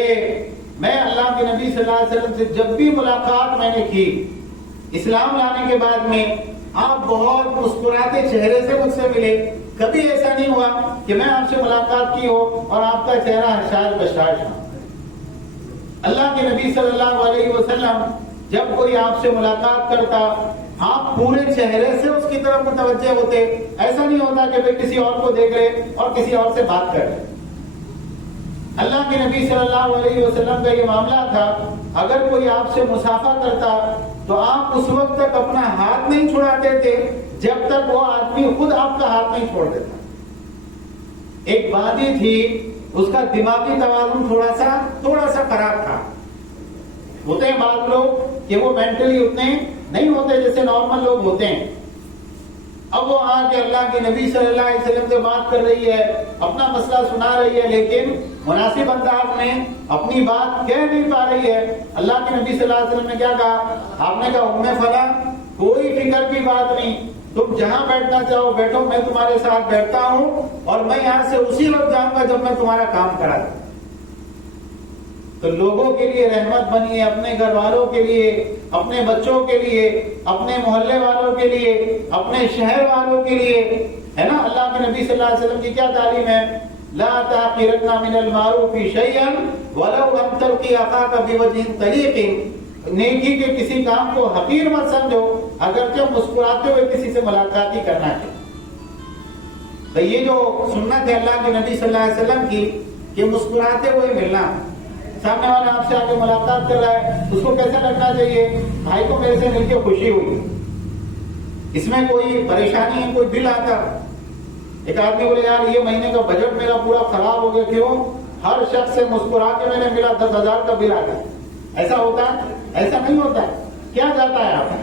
میں اللہ کے نبی صلی اللہ علیہ وسلم سے جب بھی ملاقات میں نے کی، اسلام لانے کے بعد میں آپ بہت مسکراتے چہرے سے مجھ سے ملے، کبھی ایسا نہیں ہوا کہ میں آپ سے ملاقات کی ہو اور آپ کا چہرہ حشاش بشاش ہو۔ اللہ کے نبی صلی اللہ علیہ وسلم جب کوئی آپ سے ملاقات کرتا، آپ پورے چہرے سے اس کی طرف متوجہ ہوتے، ایسا نہیں ہوتا کہ بھئی کسی اور کو دیکھ رہے اور کسی اور سے بات کر رہے۔ اللہ کے نبی صلی اللہ علیہ وسلم کا یہ معاملہ تھا، اگر کوئی آپ سے مصافحہ کرتا تو آپ اس وقت تک اپنا ہاتھ نہیں چھڑاتے تھے جب تک وہ آدمی خود آپ کا ہاتھ نہیں چھوڑ دیتا۔ ایک وادی تھی، اس کا دماغی توازن تھوڑا سا خراب تھا۔ ہوتے ہیں بعض لوگ کہ وہ مینٹلی اتنے نہیں ہوتے جیسے نارمل لوگ ہوتے ہیں۔ اب وہ آ کے اللہ کے نبی صلی اللہ علیہ وسلم سے بات کر رہی ہے، اپنا مسئلہ سنا رہی ہے، لیکن مناسب انداز میں اپنی بات کہہ نہیں پا رہی ہے۔ اللہ کے نبی صلی اللہ علیہ وسلم نے کیا کہا؟ آپ نے کہا ام فلاں کوئی فکر کی بات نہیں، تم جہاں بیٹھنا چاہو بیٹھو، میں تمہارے ساتھ بیٹھتا ہوں اور میں یہاں سے اسی وقت جاؤں گا جب میں تمہارا کام کرا دوں۔ تو لوگوں کے لیے رحمت بنیے، اپنے گھر والوں کے لیے، اپنے بچوں کے لیے، اپنے محلے والوں کے لیے، اپنے شہر والوں کے لیے، ہے نا۔ اللہ کے نبی صلی اللہ علیہ وسلم کی کیا تعلیم ہے؟ لا تحقرن من المعروف شيئا ولو ان تلقي اخاك بوجه طليق، نیکی کے کسی کام کو حقیر مت سمجھو اگرچہ مسکراتے ہوئے کسی سے ملاقات ہی کرنا چاہیے۔ تو یہ جو سنت ہے اللہ کے نبی صلی اللہ علیہ وسلم کی کہ مسکراتے ہوئے ملنا، سامنے والا آپ سے آ کے ملاقات کر رہا ہے اس کو کیسا لگنا چاہیے؟ بھائی کو میرے سے مل کے خوشی ہوئی، اس میں کوئی پریشانی ہے، کوئی دل آتا۔ ایک آدمی بولے یار یہ مہینے کا بجٹ میرا پورا خراب ہو گیا، کیوں؟ ہر شخص سے مسکرا کے میں نے ملا 10,000 کا بل آ گیا۔ ایسا ہوتا ہے؟ ایسا نہیں ہوتا ہے۔ کیا جاتا ہے آپ؟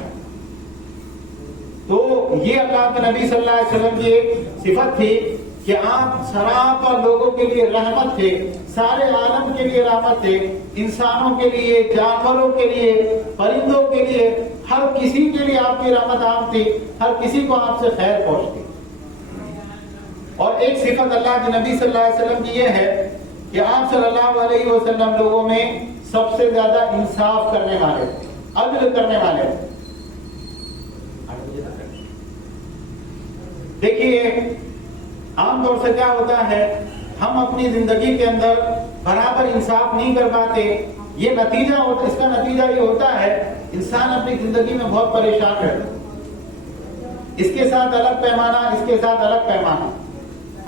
تو یہ اللہ کے نبی صلی اللہ علیہ وسلم کی ایک صفت تھی کہ آپ سراپا لوگوں کے لیے رحمت تھے، سارے عالم کے لیے رحمت تھے، انسانوں کے لیے، جانوروں کے لیے، پرندوں کے لیے، ہر کسی کے لیے آپ کی رحمت عام تھی، ہر کسی کو آپ سے خیر پہنچتی۔ اور ایک صفت اللہ کے نبی صلی اللہ علیہ وسلم کی یہ ہے کہ آپ صلی اللہ علیہ وسلم لوگوں میں سب سے زیادہ انصاف کرنے والے، عدل کرنے والے۔ دیکھیے عام طور سے کیا ہوتا ہے، ہم اپنی زندگی کے اندر برابر انصاف نہیں کر پاتے، یہ نتیجہ ہوتا، اس کا نتیجہ یہ ہوتا ہے انسان اپنی زندگی میں بہت پریشان رہتا ہے، اس کے ساتھ الگ پیمانہ، اس کے ساتھ الگ پیمانہ،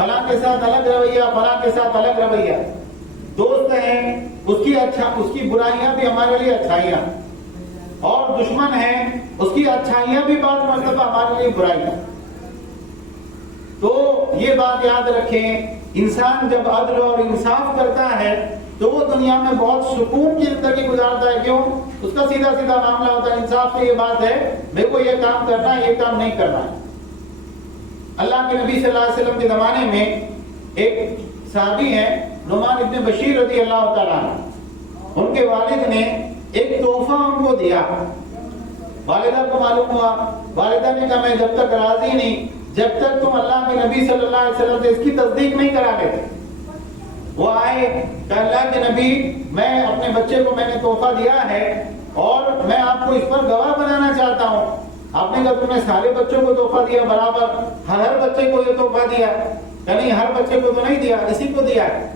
فلاں کے ساتھ الگ رویہ، فلاں کے ساتھ الگ رویہ. دوست ہیں اس کی برائیاں بھی ہمارے لیے اچھائیاں، اور دشمن ہیں اس کی اچھائیاں بھی بعض مرتبہ ہمارے لیے برائیاں. تو یہ بات یاد رکھیں، انسان جب عدل اور انصاف کرتا ہے تو وہ دنیا میں بہت سکون کی زندگی گزارتا ہے. کیوں؟ اس کا سیدھا سیدھا معاملہ ہوتا ہے. انصاف سے یہ بات ہے میرے کو یہ کام کرنا ہے، یہ کام نہیں کرنا ہے. اللہ کے نبی صلی اللہ علیہ وسلم کے زمانے میں ایک صحابی ہیں نعمان ابن بشیر رضی اللہ تعالیٰ عنہ، ان کے والد نے ایک تحفہ ان کو دیا. والدہ کو معلوم ہوا، والدہ نے کہا میں جب تک راضی نہیں جب تک تم اللہ کے نبی صلی اللہ علیہ وسلم سے اس کی تصدیق نہیں کرا لیتے. وہ آئے کہ اللہ کے نبی میں اپنے بچے کو میں نے تحفہ دیا ہے اور میں آپ کو اس پر گواہ بنانا چاہتا ہوں. آپ نے کہا تم نے سارے بچوں کو تحفہ دیا برابر، ہر بچے کو یہ تحفہ دیا؟ کہ نہیں، ہر بچے کو تو نہیں دیا، اسی کو دیا ہے.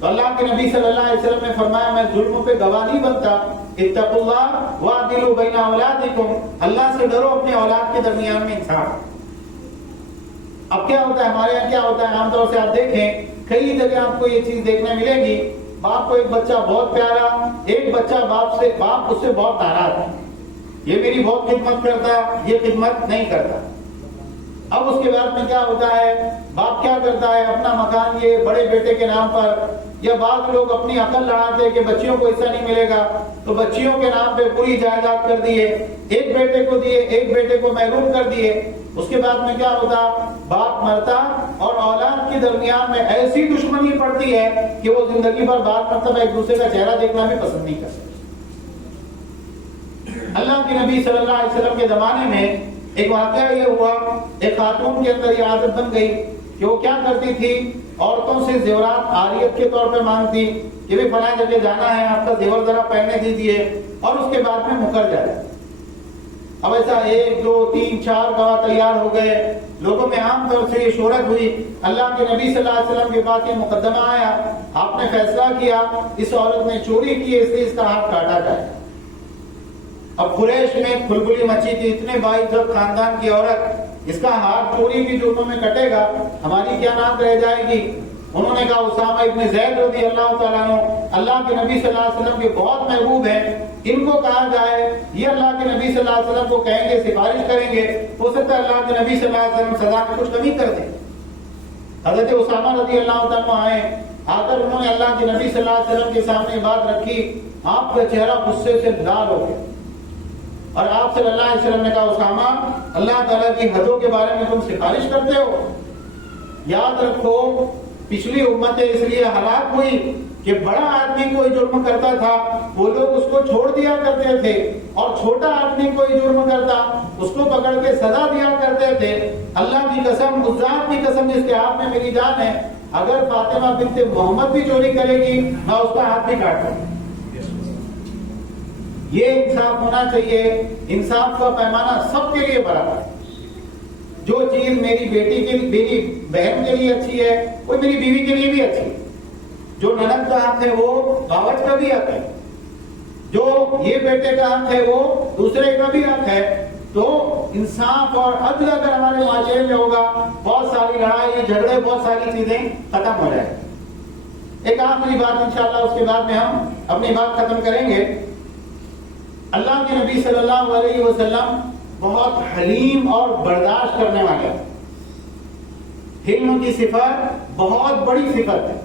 تو اللہ کے نبی صلی اللہ علیہ وسلم نے فرمایا میں ظلم پہ گواہ نہیں بنتا. اتقوا اللہ واعدلوا بین اولادکم، اللہ سے ڈرو اپنے اولاد کے درمیان میں انصاف. اب کیا ہوتا ہے ہمارے یہاں، کیا ہوتا ہے عام طور سے آپ دیکھیں کئی جگہ آپ کو یہ چیز دیکھنے ملے گی، باپ کو ایک بچہ بہت پیارا، ایک بچہ باپ اس سے بہت ناراض ہے، یہ میری بہت خدمت کرتا، یہ خدمت نہیں کرتا. اب اس کے بعد میں کیا ہوتا ہے، باپ کیا کرتا ہے اپنا مکان یہ بڑے بیٹے کے نام پر، یا بعض لوگ اپنی عقل لڑاتے ہیں کہ بچیوں کو حصہ نہیں ملے گا تو بچیوں کے نام پہ پوری جائیداد کر دیے، ایک بیٹے کو دیے، ایک بیٹے کو محروم کر دیے. اس کے بعد میں کیا ہوتا، باپ مرتا اور اولاد کے درمیان میں ایسی دشمنی پڑتی ہے کہ وہ زندگی بھر بعد مرتبہ ایک دوسرے کا چہرہ دیکھنا بھی پسند نہیں کر سکتے. اللہ کے نبی صلی اللہ علیہ وسلم کے زمانے میں ایک واقعہ یہ ہوا، ایک خاتون کے اندر یہ عادت بن گئی کہ وہ کیا کرتی تھی، عورتوں سے زیورات عاریت کے طور پہ مانگتی کہ بھی فلاں جگہ جانا ہے، آپ کا زیور ذرا پہننے دیجیے، اور اس کے بعد میں مکر جائے. اب ایسا 1 2 3 4 گواہ تیار ہو گئے، لوگوں میں عام طور سے یہ شہرت ہوئی. اللہ کے نبی صلی اللہ علیہ وسلم کے پاس یہ مقدمہ آیا، آپ نے فیصلہ کیا اس عورت نے چوری کی، اس لیے اس کا ہاتھ کاٹا جائے. اب قریش میں کھلبلی مچی تھی، اتنے باعزت خاندان کی عورت، اس کا ہاتھ چوری کی جرم میں کٹے گا، ہماری کیا نام رہ جائے گی. انہوں نے کہا اسامہ ابن زید رضی اللہ تعالیٰ عنہ اللہ کے نبی صلی اللہ علیہ وسلم کے بہت محبوب ہیں، ان کو کہا جائے، یہ اللہ کے نبی صلی اللہ علیہ وسلم کو کہیں گے، سفارش کریں گے، ہو سکتا ہے اللہ کے نبی صلی اللہ علیہ وسلم سزا میں کچھ کمی کر دیں. حضرت اسامہ رضی اللہ تعالیٰ آئے، آ کر انہوں نے اللہ کے نبی صلی اللہ علیہ وسلم کے سامنے بات رکھی. آپ کا چہرہ غصے سے لال ہو گیا اور آپ صلی اللہ علیہ وسلم نے کہا اسامہ اللہ تعالیٰ کی حدوں کے بارے میں تم سفارش کرتے ہو. یاد رکھو پچھلی امتیں اس لیے ہلاک ہوئی کہ بڑا آدمی کوئی جرم کرتا تھا وہ لوگ اس کو چھوڑ دیا کرتے تھے، اور چھوٹا آدمی کوئی جرم کرتا اس کو پکڑ کے سزا دیا کرتے تھے. اللہ کی قسم، اس ذات کی قسم جس کے ہاتھ میں میری جان ہے، اگر فاطمہ بنت محمد بھی چوری کرے گی میں اس کا ہاتھ بھی کاٹ دوں. یہ انصاف ہونا چاہیے. انصاف کا پیمانہ سب کے لیے برابر ہے. جو چیز میری بیٹی کے لیے، میری بہن کے لیے اچھی ہے وہ میری بیوی کے لیے بھی اچھی ہے. جو نند کا حق ہے وہ باورچ کا بھی حق ہے، جو یہ بیٹے کا حق ہے وہ دوسرے کا بھی حق ہے. تو انصاف اور عدل اگر ہمارے معاشرے میں ہوگا، بہت ساری لڑائی جھگڑے، بہت ساری چیزیں ختم ہو جائیں. ایک آخری بات انشاءاللہ، اس کے بعد میں ہم اپنی بات ختم کریں گے. اللہ کے نبی صلی اللہ علیہ وسلم بہت حلیم اور برداشت کرنے والے ہیں. حلم کی صفت بہت بڑی صفت ہے.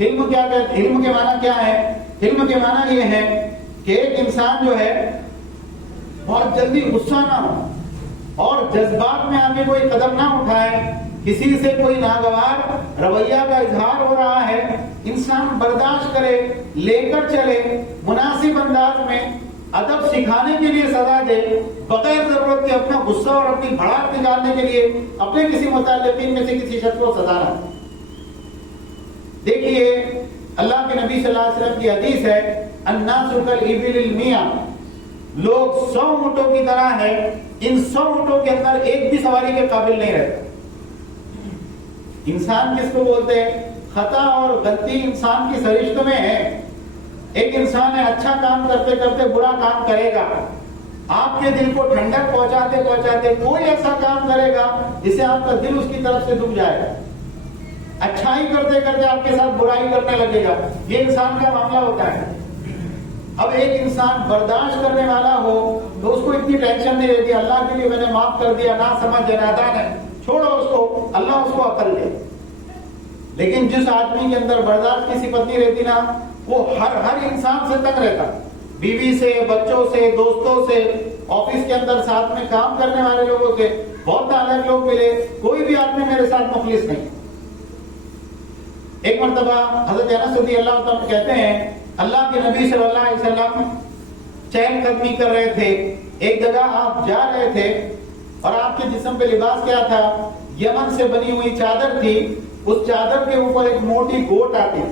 حلم کیا کہتے ہیں؟ حلم کے معنی کیا ہے؟ حلم کے معنی یہ ہے کہ ایک انسان جو ہے بہت جلدی غصہ نہ ہو اور جذبات میں آگے کوئی قدم نہ اٹھائے. کسی سے کوئی ناگوار رویہ کا اظہار ہو رہا ہے، انسان برداشت کرے، لے کر چلے، مناسب انداز میں ادب سکھانے کے لیے سزا دے، بغیر ضرورت کے اپنا غصہ اور اپنی بھڑاس نکالنے کے لیے اپنے کسی متعلقین میں سے کسی شخص کو سزا نہ دے. دیکھیے اللہ کے نبی صلی اللہ علیہ وسلم کی حدیث ہے، الناس کالابل المئہ، لوگ 100 اونٹوں کی طرح ہے، ان 100 اونٹوں کے اندر ایک بھی سواری کے قابل نہیں رہتا. انسان کس کو بولتے ہیں؟ خطا اور غلطی انسان کی سرشت میں ہے. ایک انسان ہے اچھا کام کرتے کرتے برا کام کرے گا، آپ کے دل کو ٹھنڈک پہنچاتے پہنچاتے کوئی ایسا کام کرے گا جس سے آپ کا دل اس کی طرف سے دب جائے گا. اچھائی کرتے کرتے آپ کے ساتھ برائی کرنے لگے گا. یہ انسان کا معاملہ ہوتا ہے. اب ایک انسان برداشت کرنے والا ہو تو اس کو اتنی ٹینشن نہیں رہتی. اللہ کے لیے میں نے معاف کر دیا، نہ سمجھ نادان ہے، چھوڑو اس کو، اللہ اس کو عقل دے. لیکن جس آدمی کے اندر برداشت کی صفت نہیں رہتی نا، وہ ہر انسان سے تنگ رہتا. بیوی سے، بچوں سے، دوستوں سے، آفس کے اندر ساتھ میں کام کرنے والے لوگوں سے. بہت الگ لوگ ملے، کوئی بھی آدمی میرے ساتھ مخلص نہیں. ایک مرتبہ حضرت انس رضی اللہ تعالیٰ کہتے ہیں اللہ کے نبی صلی اللہ علیہ وسلم چہل قدمی کر رہے تھے. ایک جگہ آپ جا رہے تھے اور آپ کے جسم پہ لباس کیا تھا؟ یمن سے بنی ہوئی چادر تھی. اس چادر کے اوپر ایک موٹی گوٹ آتی.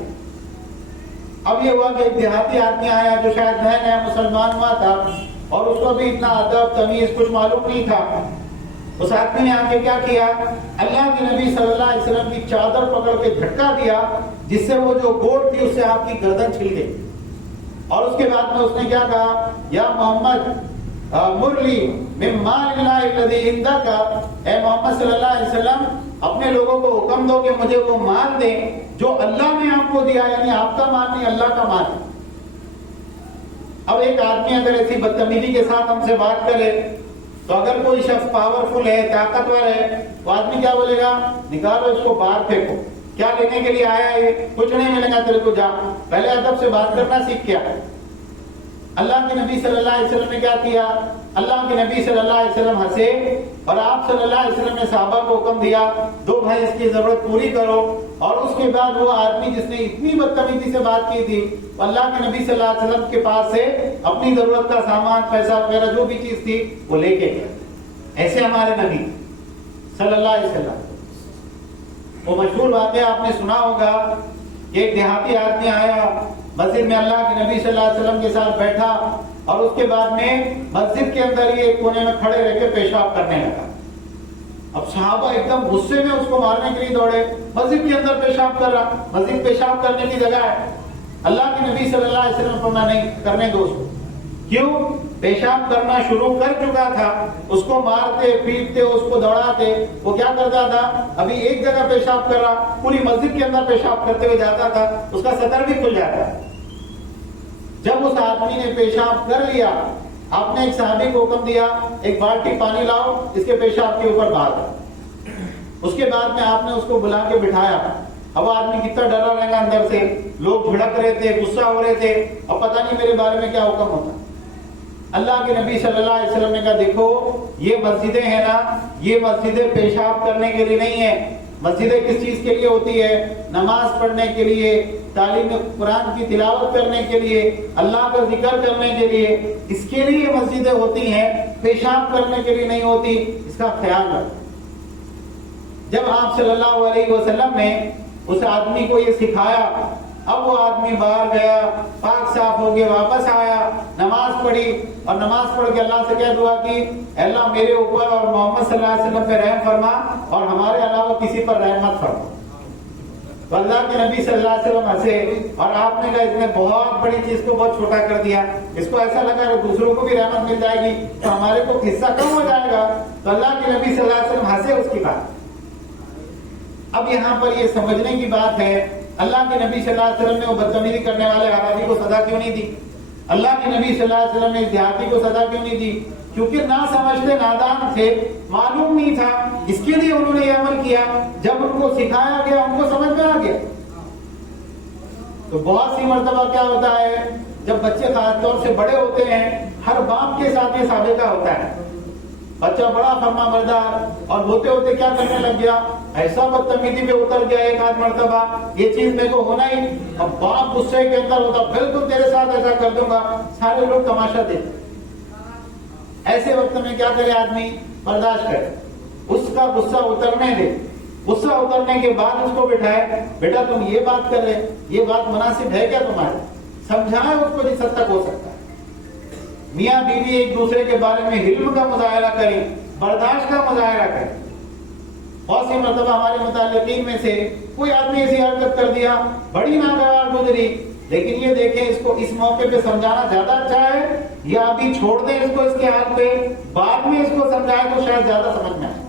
اب یہ ہوا کہ ایک دیہاتی آدمی آیا جو شاید نیا نیا مسلمان ہوا تھا اور اس کو بھی اتنا ادب تمیز کچھ معلوم نہیں تھا. اس آدمی نے آ کے کیا کیا؟ اللہ کے نبی صلی اللہ علیہ وسلم کی چادر پکڑ کے جھٹکا دیا، جس سے وہ جو گوٹ تھی اس سے آپ کی گردن چھل گئی. اور اس کے بعد میں اس نے کیا کہا؟ یا محمد مرلی من مال اللہ الذی عندک، اے محمد صلی اللہ علیہ وسلم اپنے لوگوں کو حکم دو کہ مجھے وہ مال دیں جو اللہ نے آپ کو دیا، یعنی آپ کا مال نہیں، اللہ کا مال. اب ایک آدمی اگر ایسی بدتمیزی کے ساتھ ہم سے بات کرے تو اگر کوئی شخص پاورفل ہے، طاقتور ہے، تو آدمی کیا بولے گا؟ نکالو اس کو باہر پھینکو. کیا لینے کے لیے آیا ہے؟ کچھ نہیں ملے گا تیرے کو، جا. پہلے ادب سے بات کرنا سیکھ کیا. اللہ کے نبی صلی اللہ علیہ وسلم نے کیا کیا؟ اللہ کے نبی صلی اللہ علیہ وسلم ہنسے اور آپ صلی اللہ علیہ وسلم نے صحابہ کو حکم دیا دو بھائی اس کی ضرورت پوری کرو. اور اس کے بعد وہ آدمی جس نے اتنی بدتمیزی سے بات کی تھی، اللہ کے نبی صلی اللہ علیہ وسلم کے پاس سے اپنی ضرورت کا سامان، پیسہ وغیرہ جو بھی چیز تھی وہ لے کے گیا. ایسے ہمارے نبی صلی اللہ علیہ وسلم. وہ مشہور واقعہ آپ نے سنا ہوگا کہ ایک دیہاتی آدمی آیا مسجد میں، اللہ کے نبی صلی اللہ علیہ وسلم کے ساتھ بیٹھا اور اس کے بعد میں مسجد کے اندر ہی ایک کونے میں کھڑے رہ کے پیشاب کرنے لگا. اب صحابہ ایک دم غصے میں اس کو مارنے کے لیے دوڑے. مسجد کے اندر پیشاب کر رہا، مسجد پیشاب کرنے کی جگہ ہے. اللہ کے نبی صلی اللہ علیہ وسلم فرمایا نہیں کرنے دو اس کو. کیوں؟ پیشاب کرنا شروع کر چکا تھا. اس کو مارتے پیٹتے اس کو دوڑاتے. وہ کیا کرتا تھا؟ ابھی ایک جگہ پیشاب کر رہا، پوری مسجد کے اندر پیشاب کرتے ہوئے جاتا تھا، اس کا سطر بھی کھل جاتا. جب اس آدمی نے پیشاب کر لیا، آپ نے ایک صحابی کو حکم دیا ایک بالٹی پانی لاؤ، اس کے پیشاب کے اوپر بہا دو. اس کے بعد میں آپ نے اس کو بلا کے بٹھایا. اب آدمی کتنا ڈرا رہے گا اندر سے، لوگ بھڑک رہے تھے، غصہ ہو رہے تھے، اب پتہ نہیں میرے بارے میں کیا حکم ہوتا. اللہ کے نبی صلی اللہ علیہ وسلم نے کہا دیکھو یہ مسجدیں ہیں نا، یہ مسجدیں پیشاب کرنے کے لیے نہیں ہیں. مسجدیں کس چیز کے لیے ہوتی ہے؟ نماز پڑھنے کے لیے، تعلیم قرآن کی تلاوت کرنے کے لیے، اللہ کا ذکر کرنے کے لیے. اس کے لیے مسجدیں ہوتی ہیں، پیشاب کرنے کے لیے نہیں ہوتی. اس کا خیال رکھو. جب آپ صلی اللہ علیہ وسلم نے اس آدمی کو یہ سکھایا، اب وہ آدمی باہر گیا، پاک صاف ہو گیا، واپس آیا، نماز پڑھی اور نماز پڑھ کے اللہ سے کیا دعا کی؟ اے اللہ میرے اوپر اور محمد صلی اللہ علیہ وسلم پہ رحم فرما اور ہمارے علاوہ کسی پر رحم مت فرما. تو اللہ کے نبی صلی اللہ علیہ وسلم ہنسے اور آپ نے کہا اس نے بہت بڑی چیز کو بہت چھوٹا کر دیا. اس کو ایسا لگا کہ دوسروں کو بھی رحمت مل جائے گی تو ہمارے کو حصہ کم ہو جائے گا. تو اللہ کے نبی صلی اللہ علیہ وسلم ہنسے اس کی بات. اب یہاں پر یہ سمجھنے کی بات ہے اللہ کے نبی صلی اللہ علیہ وسلم نے وہ بدتمیزی کرنے والے اعرابی کو سزا کیوں نہیں دی؟ اللہ کے نبی صلی اللہ علیہ وسلم نے اس دیہاتی کو سزا کیوں نہیں دی؟ کیونکہ نہ سمجھتے، نادان تھے، معلوم نہیں تھا. اس کے لیے انہوں نے یہ عمل کیا. جب ان کو سکھایا گیا ان کو سمجھ میں آ گیا. تو بہت سی مرتبہ کیا ہوتا ہے جب بچے خاص طور سے بڑے ہوتے ہیں، ہر باپ کے ساتھ یہ سابقہ ہوتا ہے. بچہ بڑا فرما بردار اور ہوتے ہوتے کیا کرنے لگ گیا؟ ایسا بدتمیزی پہ اتر گیا ایک آدھ مرتبہ، یہ چیز میرے کو ہونا ہی. اب باپ غصے کے اندر ہوتا، بالکل تیرے ساتھ ایسا کر دوں گا. سارے لوگ تماشا دیتے. ایسے وقت میں کیا کرے آدمی؟ برداشت کرے، اس کا غصہ اترنے دے. غصہ اترنے کے بعد اس کو بٹھائے، بیٹا تم یہ بات کر رہے، یہ بات مناسب ہے کیا تمہارے؟ سمجھائیں اس کو جس حد تک ہو سکتا ہے. میاں بیوی ایک دوسرے کے بارے میں حلم کا مظاہرہ کریں، برداشت کا مظاہرہ کریں. بہت سی مرتبہ ہمارے متعلقین میں سے کوئی آدمی ایسی حرکت کر دیا، بڑی ناگوار گزری، لیکن یہ دیکھیں اس کو اس موقع پہ سمجھانا زیادہ اچھا ہے یا ابھی چھوڑ دیں اس کو اس کے حال پہ، بعد میں اس کو سمجھائیں تو شاید زیادہ سمجھ میں آئے.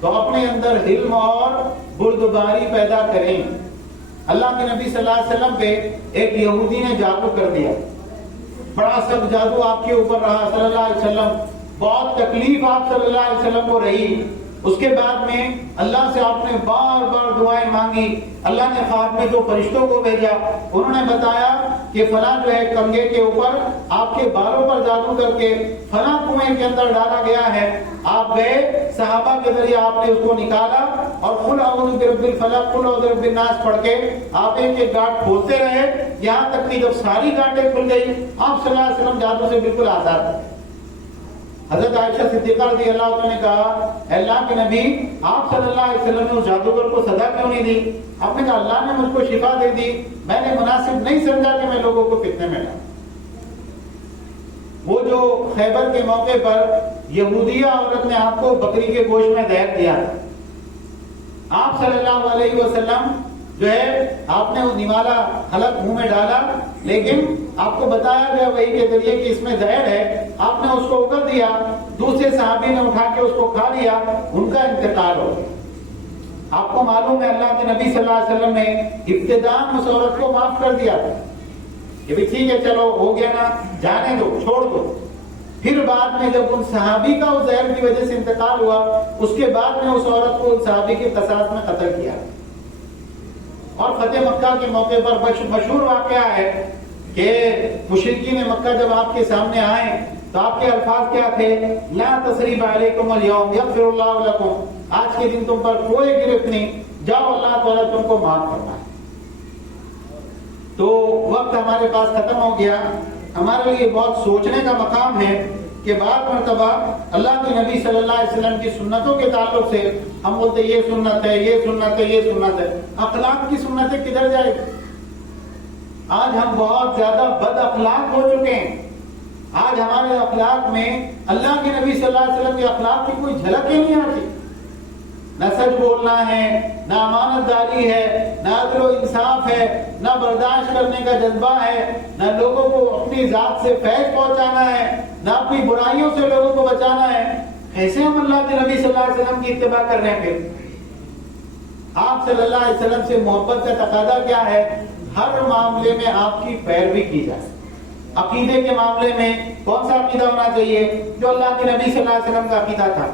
تو اپنے اندر علم اور بردباری پیدا کریں. اللہ کے نبی صلی اللہ علیہ وسلم پہ ایک یہودی نے جادو کر دیا، بڑا سخت جادو آپ کے اوپر رہا صلی اللہ علیہ وسلم، بہت تکلیف آپ صلی اللہ علیہ وسلم کو رہی. اس کے بعد میں اللہ سے آپ نے بار بار دعائیں مانگی. اللہ نے خواب میں 2 فرشتوں کو بھیجا، انہوں نے بتایا کہ فلاں جو ہے کنگھے کے اوپر آپ کے بالوں پر جادو کر کے فلاں کنویں کے اندر ڈالا گیا ہے. آپ گئے، صحابہ کے ذریعے آپ نے اس کو نکالا اور قل اعوذ برب الفلق قل اعوذ برب الناس پڑھ کے آپ ایک گاٹ کھولتے رہے، یہاں تک کہ جب ساری گاٹیں کھل گئی آپ صلی اللہ علیہ وسلم جادو سے بالکل آزاد. حضرت عائشہ صدیقہ رضی اللہ عنہ نے کہا، اے اللہ کے نبی، آپ صلی اللہ علیہ وسلم نے اس جادوگر کو سزا کیوں نہیں دی؟ آپ نے کہا اللہ نے مجھ کو شفا دے دی، میں نے مناسب نہیں سمجھا کہ میں لوگوں کو فتنے میں ڈالوں. وہ جو خیبر کے موقع پر یہودیہ عورت نے آپ کو بکری کے گوشت میں زہر دیا، آپ صلی اللہ علیہ وسلم جو ہے آپ نے وہ نوالا حلق منہ میں ڈالا، لیکن آپ کو بتایا گیا وہی کے ذریعے کہ اس میں زہر ہے، آپ نے اس کو اگل دیا، دوسرے صحابی نے اٹھا کے اس کو کھا لیا، ان کا انتقال ہو گیا. آپ کو معلوم ہے اللہ کے نبی صلی اللہ علیہ وسلم نے ابتداءً اس عورت کو معاف کر دیا تھا کہ بھی ٹھیک ہے چلو ہو گیا نا، جانے دو، چھوڑ دو. پھر بعد میں جب ان صحابی کا اس زہر کی وجہ سے انتقال ہوا، اس کے بعد میں اس عورت کو ان صحابی کے قصاص میں قتل کیا. اور فتح مکہ کے موقع پر مشہور واقعہ ہے کہ مشرکین مکہ جب آپ کے سامنے آئے تو آپ کے الفاظ کیا تھے؟ لا تثریب علیکم اليوم یغفر اللہ لکم، آج کے دن تم پر کوئی گرفت نہیں، جاؤ اللہ تعالیٰ تم کو معاف کرنا ہے. تو وقت ہمارے پاس ختم ہو گیا. ہمارے لیے بہت سوچنے کا مقام ہے کہ بعض مرتبہ اللہ کے نبی صلی اللہ علیہ وسلم کی سنتوں کے تعلق سے ہم بولتے یہ سنت ہے، یہ سنت ہے، یہ سنت ہے. اخلاق کی سنتیں کدھر جائے؟ آج ہم بہت زیادہ بد اخلاق ہو چکے ہیں. آج ہمارے اخلاق میں اللہ کے نبی صلی اللہ علیہ وسلم کے اخلاق کی کوئی جھلک ہی نہیں آتی. نہ سچ بولنا ہے، نہ امانت داری ہے، نہ عدل و انصاف ہے، نہ برداشت کرنے کا جذبہ ہے، نہ لوگوں کو اپنی ذات سے فیض پہنچانا ہے، نہ اپنی برائیوں سے لوگوں کو بچانا ہے. کیسے ہم اللہ کے نبی صلی اللہ علیہ وسلم کی اتباع کر رہے ہیں؟ پھر آپ صلی اللہ علیہ وسلم سے محبت کا تقاضا کیا ہے؟ ہر معاملے میں آپ کی پیروی کی جائے. عقیدے کے معاملے میں کون سا عقیدہ ہونا چاہیے؟ جو اللہ کے نبی صلی اللہ علیہ وسلم کا عقیدہ تھا.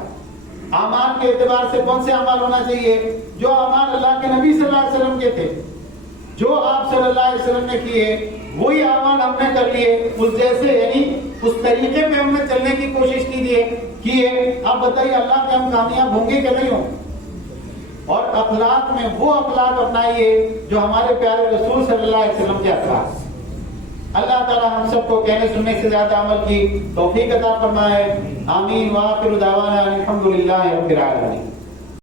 اعمال کے اعتبار سے کون سے اعمال ہونا چاہیے؟ جو اعمال اللہ کے نبی صلی اللہ علیہ وسلم کے تھے، جو آپ صلی اللہ علیہ وسلم نے کیے وہی اعمال ہم نے کر لیے، اس جیسے، یعنی اس طریقے پہ ہم نے چلنے کی کوشش کیے. آپ بتائیے اللہ کے ہم کامیاب ہوں گے کہ نہیں ہوں؟ اور اخلاق میں وہ اخلاق اپنائیے جو ہمارے پیارے رسول صلی اللہ علیہ وسلم کے اخلاق. اللہ تعالی ہم سب کو کہنے سننے سے زیادہ عمل کی توفیق عطا فرمائے. آمین. وآخر دعوانا الحمدللہ رب العالمین.